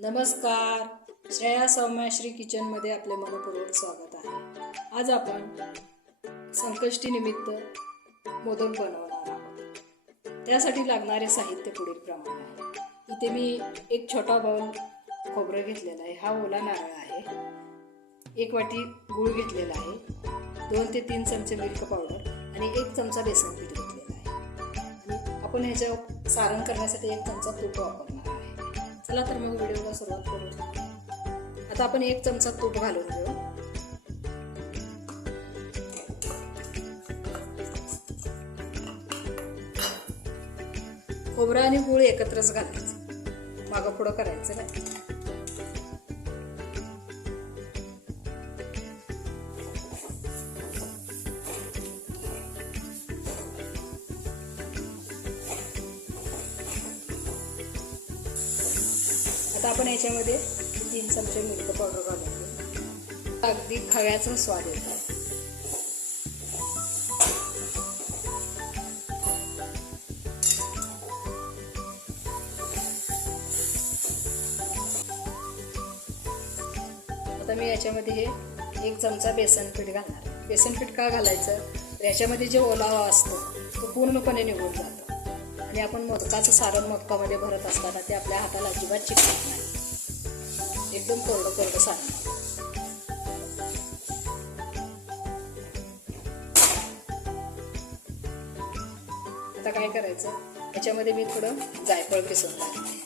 नमस्कार. श्रेया सौम्याश्री किचनमध्ये आपले मनपूर्वक स्वागत आहे. आज आपण संकष्टी निमित्त मोदक बनवणार आहोत. त्यासाठी लागणारे साहित्य पुढील प्रमाणे आहे. इथे मी एक छोटा बाऊल खोबरं घेतलेला आहे. हा ओला नारळ आहे. एक वाटी गूळ घेतलेला आहे. दोन ते तीन चमचे मिल्क पावडर आणि एक चमचा बेसन पीठ घेतलेला आहे. आपण ह्याच्या सारण करण्यासाठी एक चमचा तूप वापरणार चला तर मग व्हिडिओला सुरुवात करू आता आपण एक चमचा तूप घालून घेऊ. खोबरं आणि गूळ एकत्रच घालायचं. मागं पुढं करायचं नाही आता आपण याच्यामध्ये तीन चमचे मिल्क पावडर घालून अगदी खव्याचा स्वाद येतो. आता मी याच्यामध्ये हे एक चमचा बेसन पीठ घालणार. बेसन पीठ का घालायचं? तर याच्यामध्ये जे ओलावा असतो तो पूर्णपणे निघून जातो. आणि आपण मोदकाचं सारण मोदकामध्ये भरत असताना ते आपल्या हाताला अजिबात चिकटत नाही. एकदम कोरडं कोरडं सारण. आता काय करायचं? याच्यामध्ये मी थोडं जायफळ किसून टाकते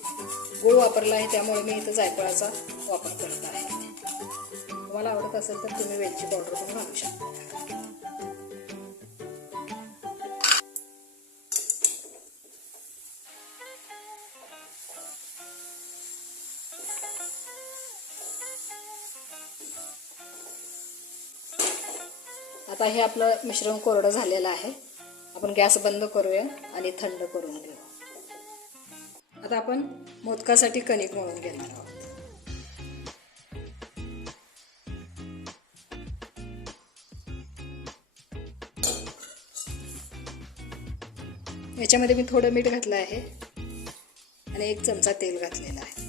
गूळ वापरला आहे त्यामुळे मी इथं जायफळाचा वापर करत आहे. तुम्हाला आवडत असेल तर तुम्ही वेलची पावडर पण घालू शकता. आता हे आपलं मिश्रण कोरडं झालेलं आहे. आपण गॅस बंद करूया आणि थंड करून घेऊ. आता आपण मोदकासाठी कणिक मळून घेणार आहोत. याच्यामध्ये मी थोडं मीठ घातलं आहे आणि एक चमचा तेल घातलेला आहे.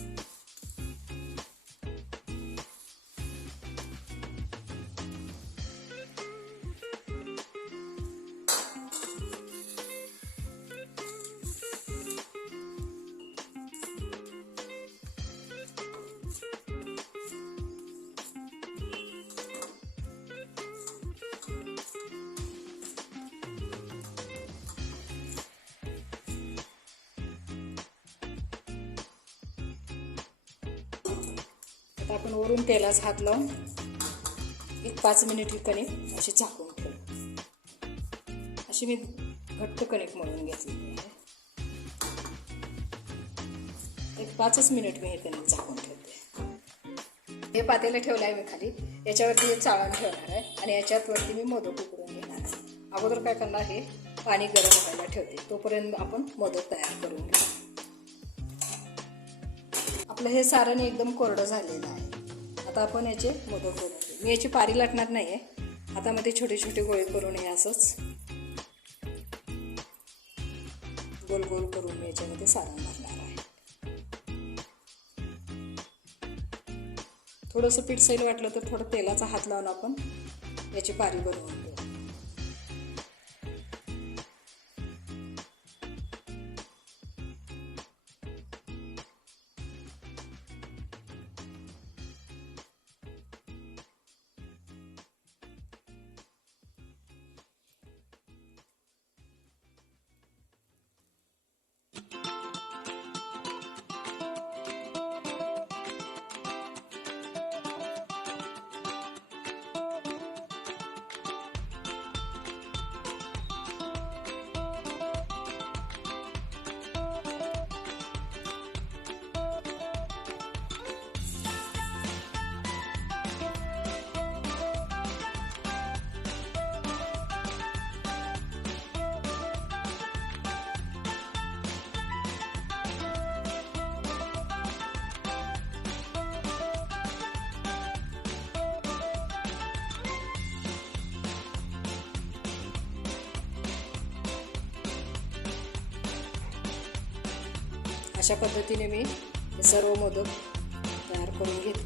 आता आपण वरून तेलाच हात लावून एक पाच मिनिट ही कणिक अशी झाकून ठेवू. अशी मी घट्ट कणिक मळून घेतलेली आहे. एक पाचच मिनिट मी हे कणिक झाकून ठेवते. हे पातेलं ठेवलं आहे मी खाली. याच्यावरती हे चाळण ठेवणार आहे आणि याच्यावरती मी मोदक उकडून घेणार आहे. अगोदर काय करणार हे पाणी गरम व्हायला ठेवते. तोपर्यंत आपण मोदक तयार करून घेऊ. आपलं हे सारण एकदम कोरडं झालेलं आहे. आता आपण याचे मोदक करून मी याची पारी लाटणार नाही आहे हातामध्ये छोटे छोटे गोळे करून हे असंच गोल गोल करून मी याच्यामध्ये सारण भरणार आहे. थोडंसं पीठ सैल वाटलं तर थोडं तेलाचा हात लावून आपण याची पारी बनवून घेऊ. अशा पद्धतीने मी हे सर्व मोदक तयार करून घेते.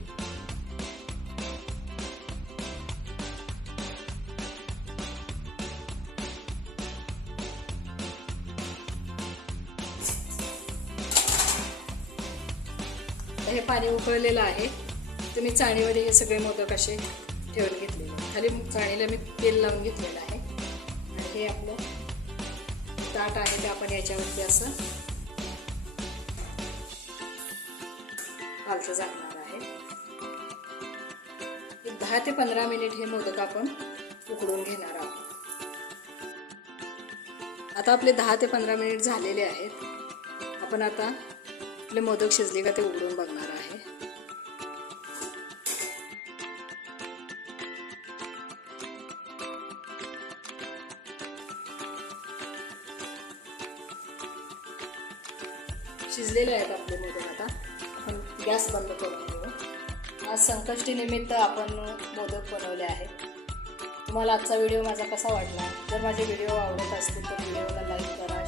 हे पाणी उकळलेलं आहे. तर मी चाळणीमध्ये हे सगळे मोदक असे ठेवून घेतलेले खाली चाळणीला मी तेल लावून घेतलेलं आहे. आणि हे आपलं ताट आहे ते आपण याच्यावरती असं पालथं झाकणार आहे. एक दहा ते पंधरा मिनिट हे मोदक आपण उकडून घेणार आहोत. आता आपले दहा ते पंधरा मिनिट झालेले आहेत. आपण आता आपले मोदक शिजले का ते उघडून बघणार आहे. शिजलेले आहेत आपले मोदक आता. गॅस बंद करून घेऊ. आज संकष्टीनिमित्त आपण मोदक बनवले आहेत. तुम्हाला आजचा व्हिडिओ माझा कसा वाटला? जर माझे व्हिडिओ आवडत असतील तर व्हिडिओला लाईक करा